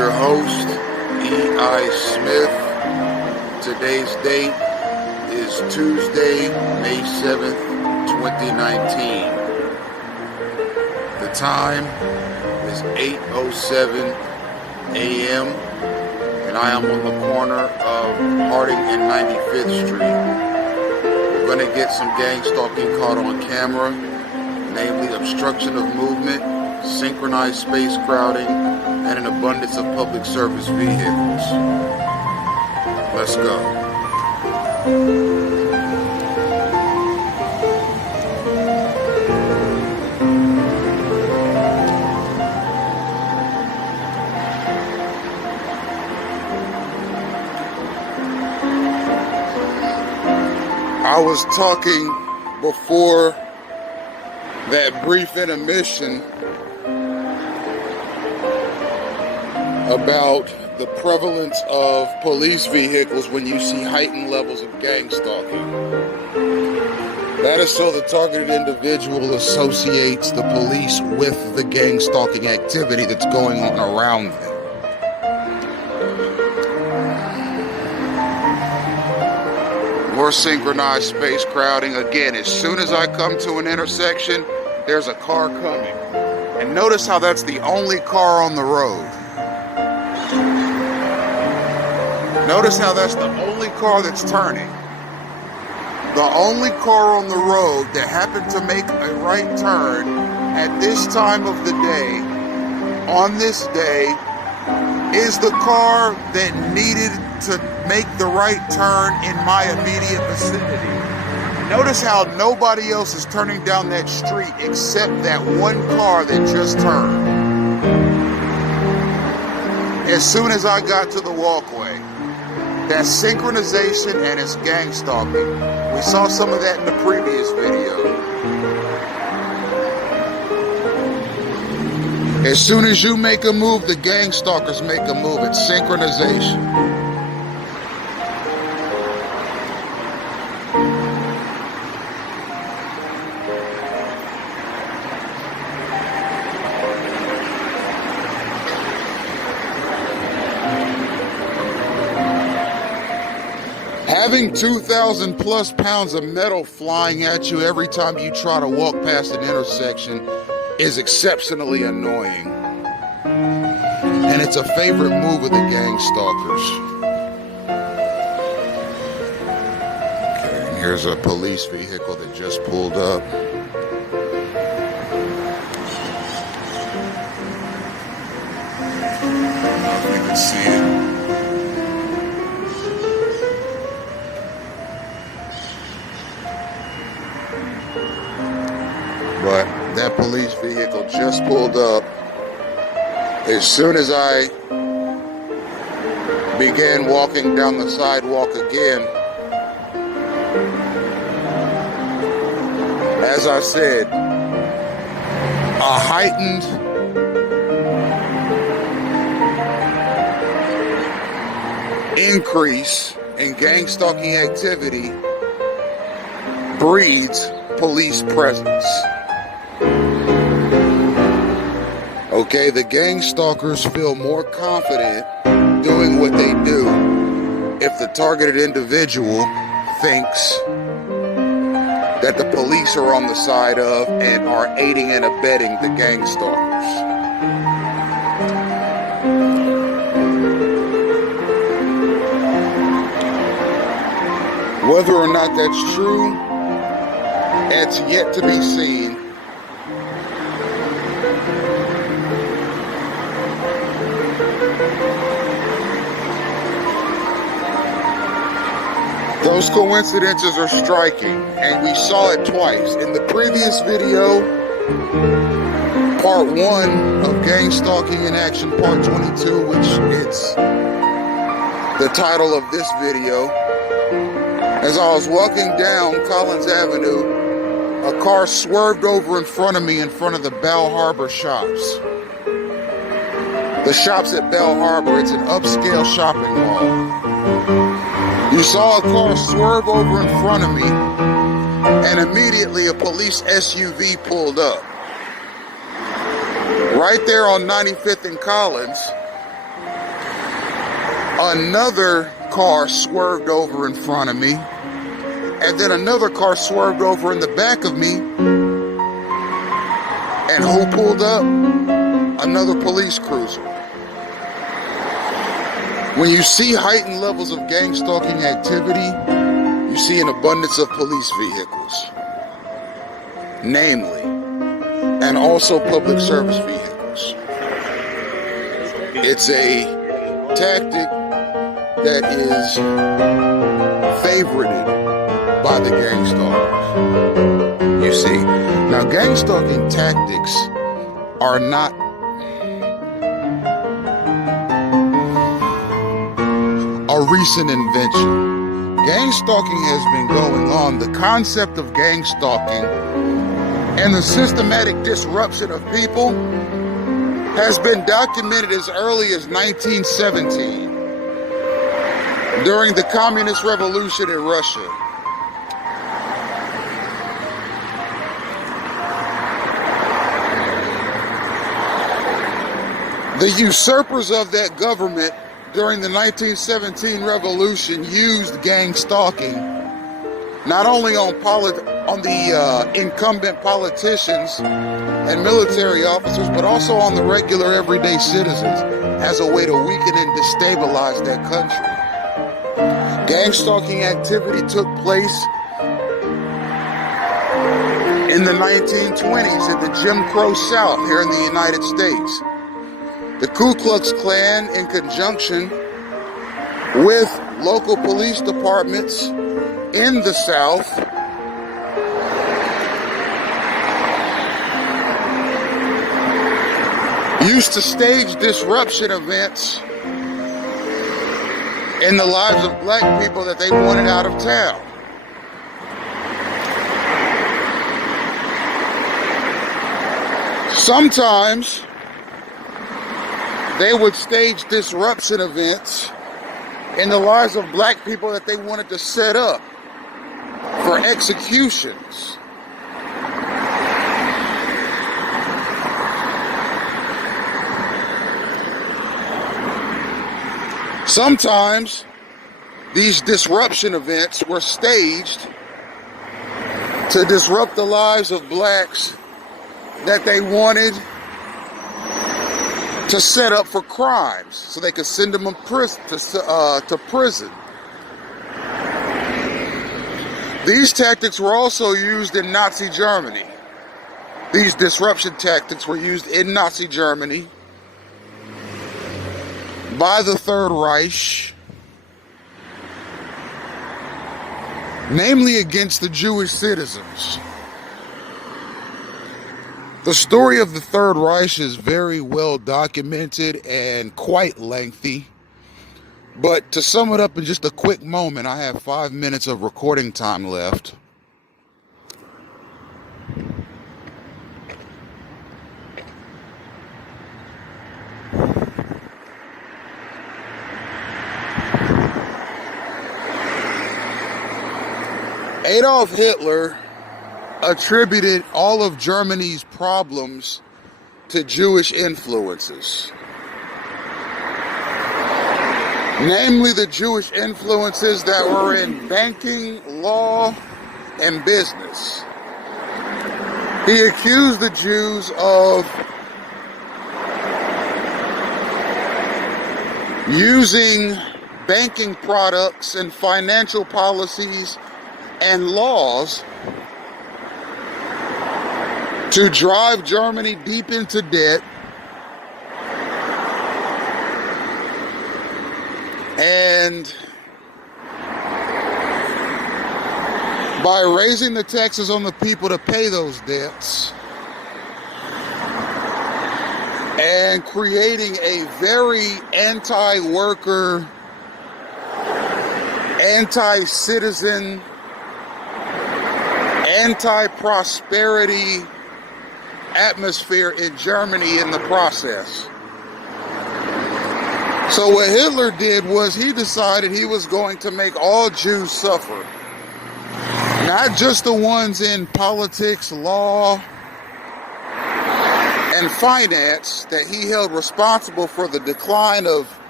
your host, E.I. Smith. Today's date is Tuesday, May 7th, 2019. The time is 8:07 a.m. and I am on the corner of Harding and 95th Street. We're going to get some gang stalking caught on camera, namely obstruction of movement, synchronized space crowding, and an abundance of public service vehicles. Let's go. I was talking before that brief intermission about the prevalence of police vehicles when you see heightened levels of gang stalking. That is so the targeted individual associates the police with the gang stalking activity that's going on around them. More synchronized space crowding. Again, as soon as I come to an intersection, there's a car coming. And notice how that's the only car on the road. Notice how that's the only car that's turning. The only car on the road that happened to make a right turn at this time of the day, on this day, is the car that needed to make the right turn in my immediate vicinity. Notice how nobody else is turning down that street except that one car that just turned. As soon as I got to the walkway, that's synchronization and it's gang stalking. We saw some of that in the previous video. As soon as you make a move, the gang stalkers make a move. It's synchronization. Having 2,000 plus pounds of metal flying at you every time you try to walk past an intersection is exceptionally annoying. And it's a favorite move of the gang stalkers. Okay, and here's a police vehicle that just pulled up. I don't know if you can see it. But that police vehicle just pulled up. As soon as I began walking down the sidewalk again, as I said, a heightened increase in gang stalking activity breeds police presence. Okay, the gang stalkers feel more confident doing what they do if the targeted individual thinks that the police are on the side of and are aiding and abetting the gang stalkers. Whether or not that's true, it's yet to be seen. Those coincidences are striking, and we saw it twice. In the previous video, part 1 of Gangstalking in Action, part 22, which it's the title of this video. As I was walking down Collins Avenue, a car swerved over in front of me in front of the Bell Harbor shops. The shops at Bell Harbor, it's an upscale shopping mall. You saw a car swerve over in front of me, and immediately a police SUV pulled up. Right there on 95th and Collins, Another car swerved over in front of me, and then another car swerved over in the back of me. And who pulled up? Another police cruiser. When you see heightened levels of gang-stalking activity, you see an abundance of police vehicles, namely, and also public service vehicles. It's a tactic that is favorited by the gang-stalkers. You see, now gang-stalking tactics are not a recent invention. Gang-stalking has been going on. The concept of gang-stalking and the systematic disruption of people has been documented as early as 1917 during the Communist Revolution in Russia. The usurpers of that government during the 1917 revolution used gang-stalking not only on the incumbent politicians and military officers, but also on the regular everyday citizens as a way to weaken and destabilize that country. Gang-stalking activity took place in the 1920s in the Jim Crow South here in the United States. The Ku Klux Klan, in conjunction with local police departments in the South, used to stage disruption events in the lives of black people that they wanted out of town. Sometimes they would stage disruption events in the lives of black people that they wanted to set up for executions. Sometimes these disruption events were staged to disrupt the lives of blacks that they wanted to set up for crimes so they could send them to prison. These tactics were also used in Nazi Germany. These disruption tactics were used in Nazi Germany by the Third Reich, namely against the Jewish citizens. The story of the Third Reich is very well documented and quite lengthy, but to sum it up in just a quick moment, I have 5 minutes of recording time left. Adolf Hitler attributed all of Germany's problems to Jewish influences. Namely, the Jewish influences that were in banking, law, and business. He accused the Jews of using banking products and financial policies and laws to drive Germany deep into debt and by raising the taxes on the people to pay those debts and creating a very anti-worker, anti-citizen, anti-prosperity atmosphere in Germany in the process. So what Hitler did was he decided he was going to make all Jews suffer. Not just the ones in politics, law, and finance that he held responsible for the decline of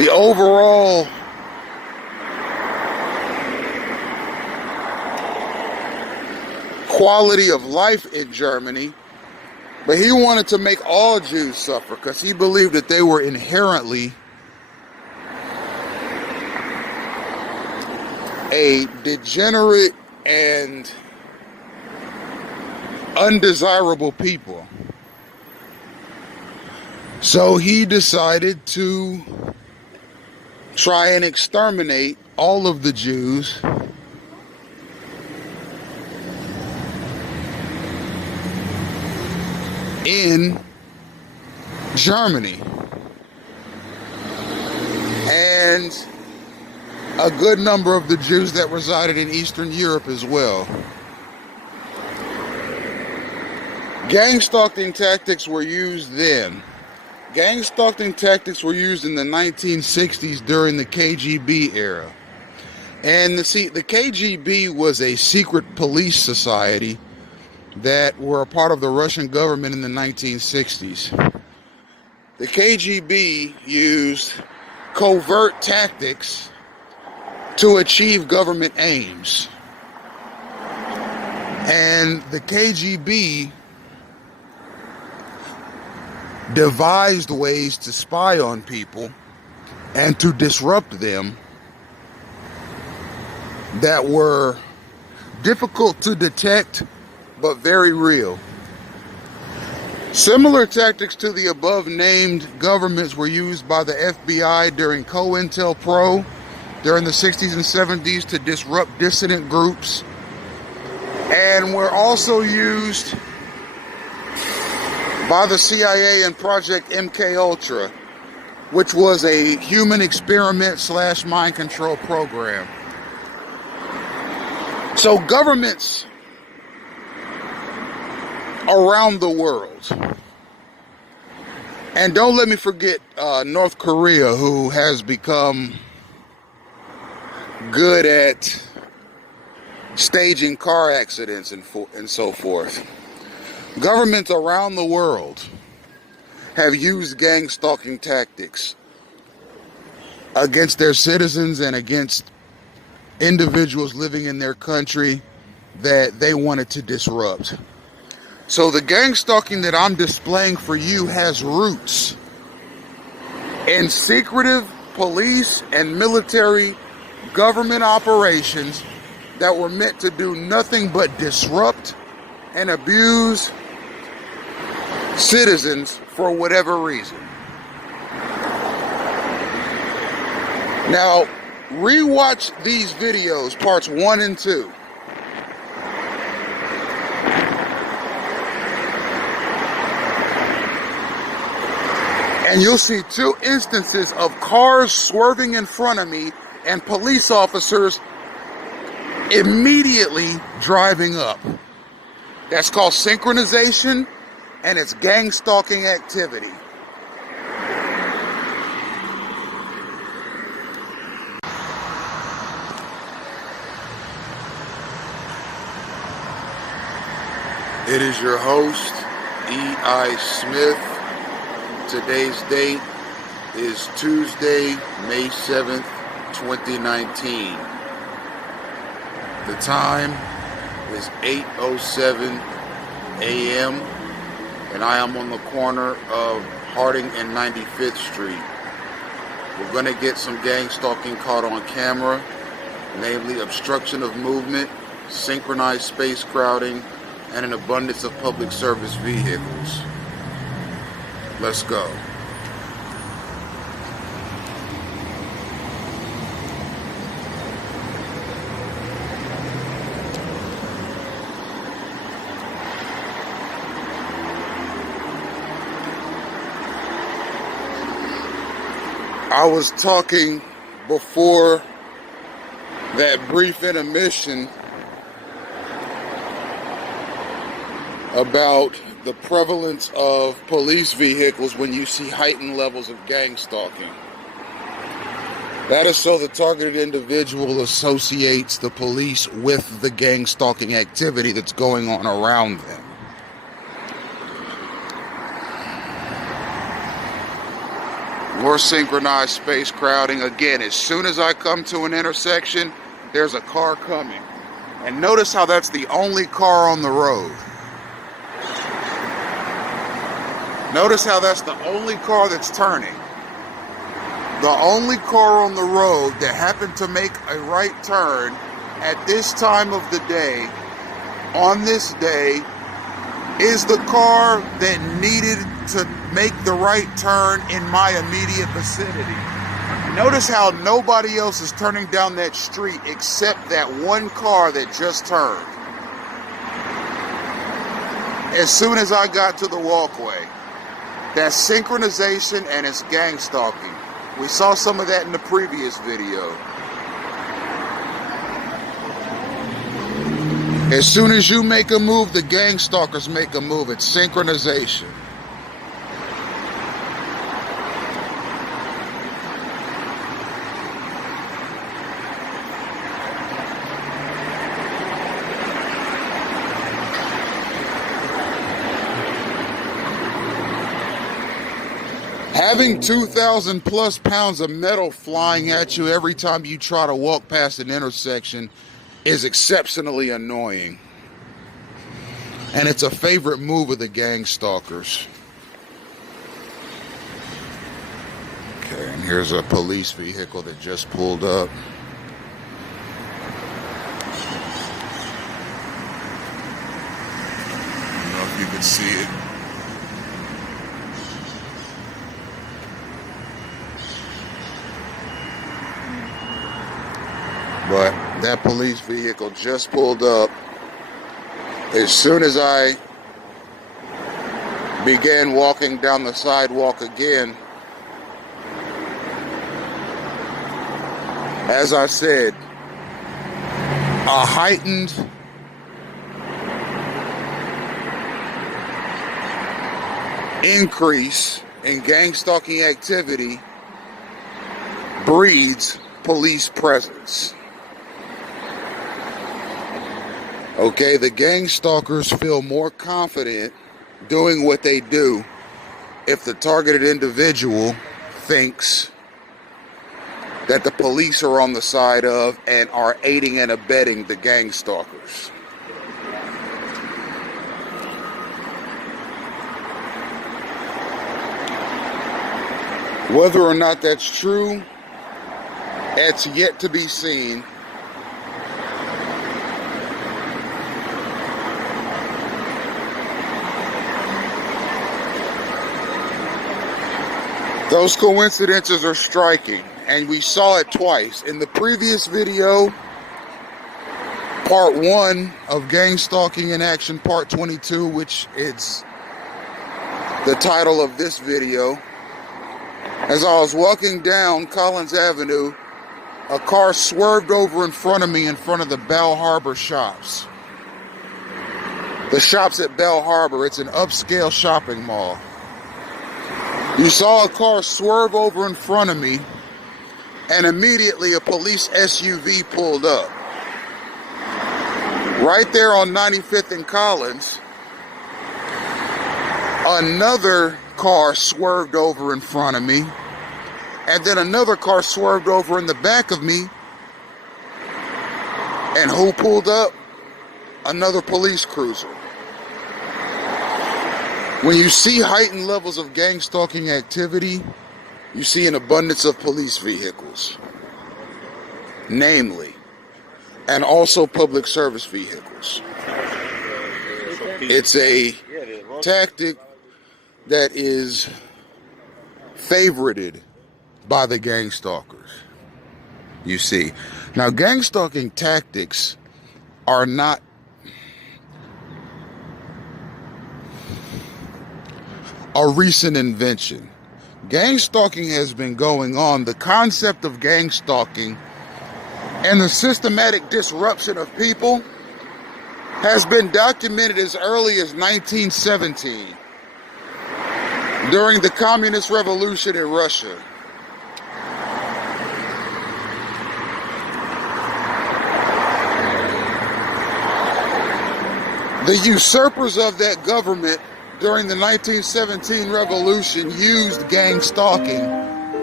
the overall quality of life in Germany, but he wanted to make all Jews suffer because he believed that they were inherently a degenerate and undesirable people. So he decided to try and exterminate all of the Jews in Germany and a good number of the Jews that resided in Eastern Europe as well. Gang-stalking tactics were used then. Gang-stalking tactics were used in the 1960s during the KGB era. And the KGB was a secret police society that were a part of the Russian government in the 1960s. The KGB used covert tactics to achieve government aims. And the KGB devised ways to spy on people and to disrupt them that were difficult to detect but very real. Similar tactics to the above named governments were used by the FBI during COINTELPRO during the 60s and 70s to disrupt dissident groups, and were also used by the CIA in Project MKUltra, which was a human experiment / mind control program. So governments around the world, and don't let me forget North Korea, who has become good at staging car accidents and so forth. Governments around the world have used gang-stalking tactics against their citizens and against individuals living in their country that they wanted to disrupt. So the gang-stalking that I'm displaying for you has roots in secretive police and military government operations that were meant to do nothing but disrupt and abuse citizens for whatever reason. Now, rewatch these videos, parts 1 and 2. And you'll see 2 instances of cars swerving in front of me and police officers immediately driving up. That's called synchronization, and it's gang-stalking activity. It is your host, E.I. Smith. Today's date is Tuesday, May 7th, 2019. The time is 8:07 a.m. and I am on the corner of Harding and 95th Street. We're going to get some gang stalking caught on camera, namely obstruction of movement, synchronized space crowding, and an abundance of public service vehicles. Let's go. I was talking before that brief intermission about the prevalence of police vehicles when you see heightened levels of gang stalking. That is so the targeted individual associates the police with the gang stalking activity that's going on around them. More synchronized space crowding. Again, as soon as I come to an intersection, there's a car coming. And notice how that's the only car on the road. Notice how that's the only car that's turning. The only car on the road that happened to make a right turn at this time of the day, on this day, is the car that needed to make the right turn in my immediate vicinity. Notice how nobody else is turning down that street except that one car that just turned. As soon as I got to the walkway, that's synchronization and it's gang stalking. We saw some of that in the previous video. As soon as you make a move, the gang stalkers make a move. It's synchronization. Having 2,000 plus pounds of metal flying at you every time you try to walk past an intersection is exceptionally annoying. And it's a favorite move of the gang stalkers. Okay, and here's a police vehicle that just pulled up. I don't know if you can see it. But that police vehicle just pulled up. As soon as I began walking down the sidewalk again, as I said, a heightened increase in gang stalking activity breeds police presence. Okay, the gang stalkers feel more confident doing what they do if the targeted individual thinks that the police are on the side of and are aiding and abetting the gang stalkers. Whether or not that's true, it's yet to be seen. Those coincidences are striking, and we saw it twice. In the previous video, part 1 of Gang Stalking in Action, part 22, which is the title of this video. As I was walking down Collins Avenue, a car swerved over in front of me in front of the Bell Harbor shops. The shops at Bell Harbor, it's an upscale shopping mall. You saw a car swerve over in front of me, and immediately a police SUV pulled up. Right there on 95th and Collins, another car swerved over in front of me, and then another car swerved over in the back of me, and who pulled up? Another police cruiser. When you see heightened levels of gang stalking activity, you see an abundance of police vehicles, namely, and also public service vehicles. It's a tactic that is favorited by the gang stalkers. You see, now gang stalking tactics are not a recent invention. Gang stalking has been going on. The concept of gang stalking and the systematic disruption of people has been documented as early as 1917 during the Communist Revolution in Russia. The usurpers of that government during the 1917 revolution used gang stalking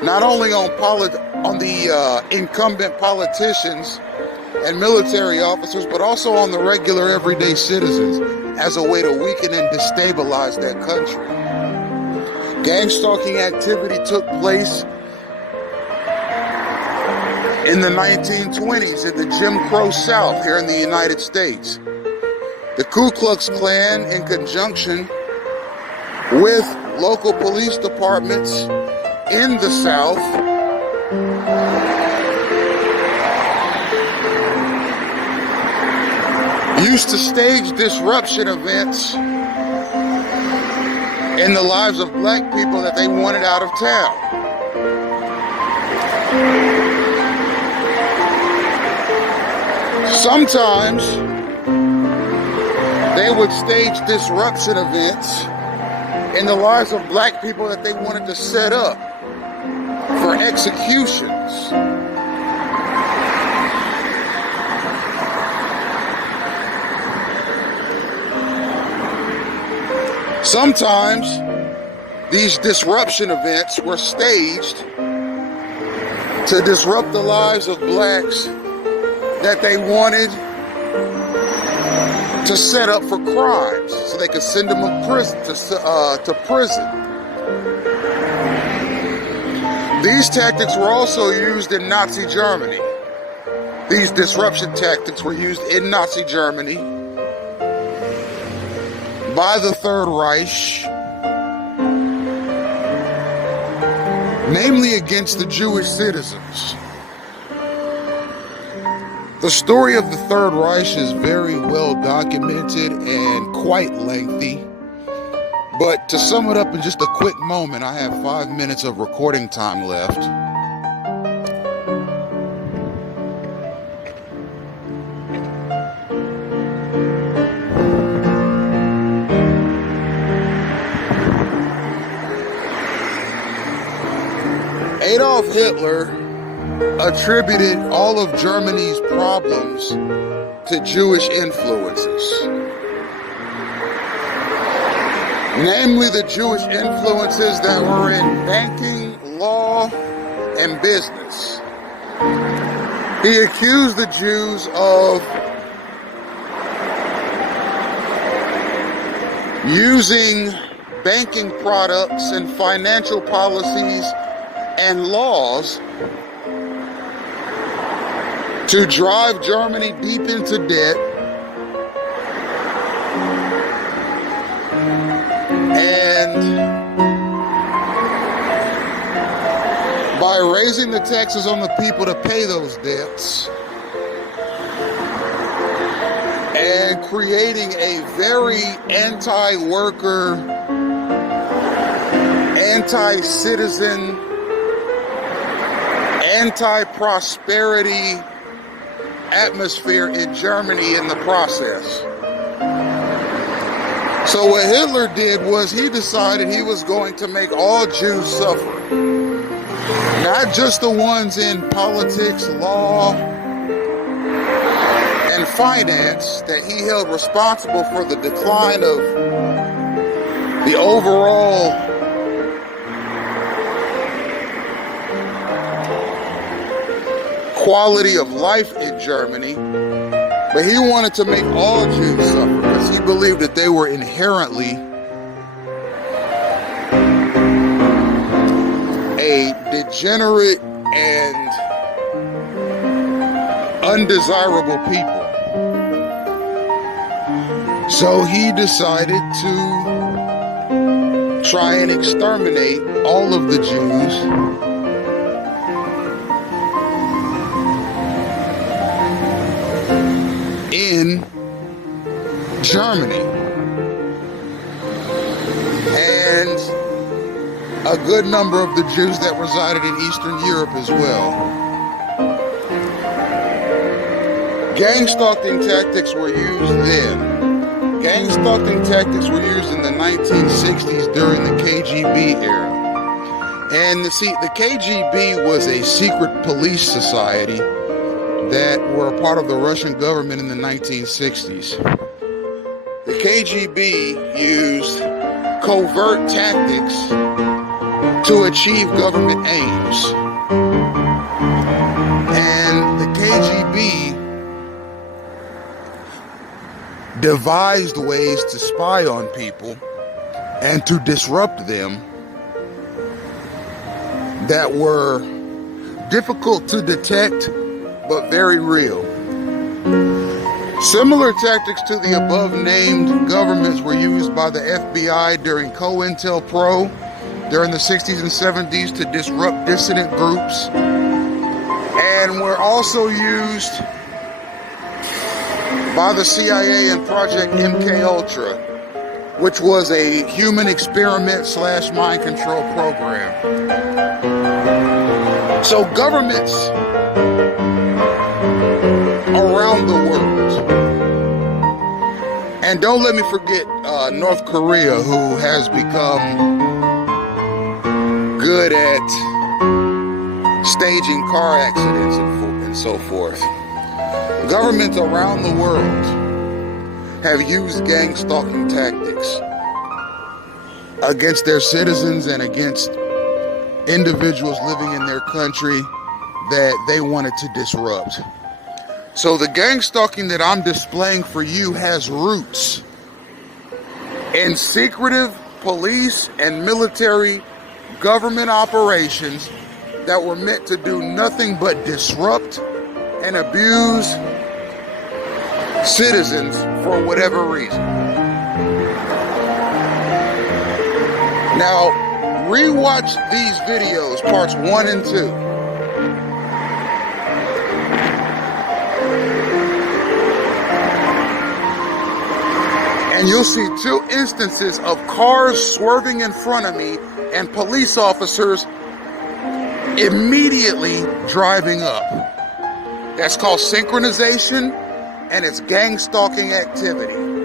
not only on the incumbent politicians and military officers, but also on the regular everyday citizens as a way to weaken and destabilize that country. Gang-stalking activity took place in the 1920s in the Jim Crow South here in the United States. The Ku Klux Klan, in conjunction with local police departments in the South, used to stage disruption events in the lives of black people that they wanted out of town. Sometimes they would stage disruption events in the lives of black people that they wanted to set up for executions. Sometimes these disruption events were staged to disrupt the lives of blacks that they wanted to set up for crimes so they could send them to prison. These tactics were also used in Nazi Germany. These disruption tactics were used in Nazi Germany by the Third Reich, namely against the Jewish citizens. The story of the Third Reich is very well documented and quite lengthy, but to sum it up in just a quick moment, I have 5 minutes of recording time left. Adolf Hitler attributed all of Germany's problems to Jewish influences. Namely, the Jewish influences that were in banking, law, and business. He accused the Jews of using banking products and financial policies and laws to drive Germany deep into debt and by raising the taxes on the people to pay those debts and creating a very anti-worker, anti-citizen, anti-prosperity atmosphere in Germany in the process. So what Hitler did was he decided he was going to make all Jews suffer. Not just the ones in politics, law, and finance that he held responsible for the decline of the overall quality of life in Germany, but he wanted to make all Jews suffer because he believed that they were inherently a degenerate and undesirable people. So he decided to try and exterminate all of the Jews in Germany and a good number of the Jews that resided in Eastern Europe as well. Gang-stalking tactics were used then. Gang-stalking tactics were used in the 1960s during the KGB era. And the KGB was a secret police society that were a part of the Russian government in the 1960s. The KGB used covert tactics to achieve government aims. And the KGB devised ways to spy on people and to disrupt them that were difficult to detect but very real. Similar tactics to the above named governments were used by the FBI during COINTELPRO during the 60s and 70s to disrupt dissident groups, and were also used by the CIA in Project MKUltra, which was a human experiment / mind control program. So governments around the world, and don't let me forget North Korea, who has become good at staging car accidents and so forth. Governments around the world have used gang-stalking tactics against their citizens and against individuals living in their country that they wanted to disrupt. So the gang-stalking that I'm displaying for you has roots in secretive police and military government operations that were meant to do nothing but disrupt and abuse citizens for whatever reason. Now, rewatch these videos, parts 1 and 2. And you'll see 2 instances of cars swerving in front of me and police officers immediately driving up. That's called synchronization, and it's gang stalking activity.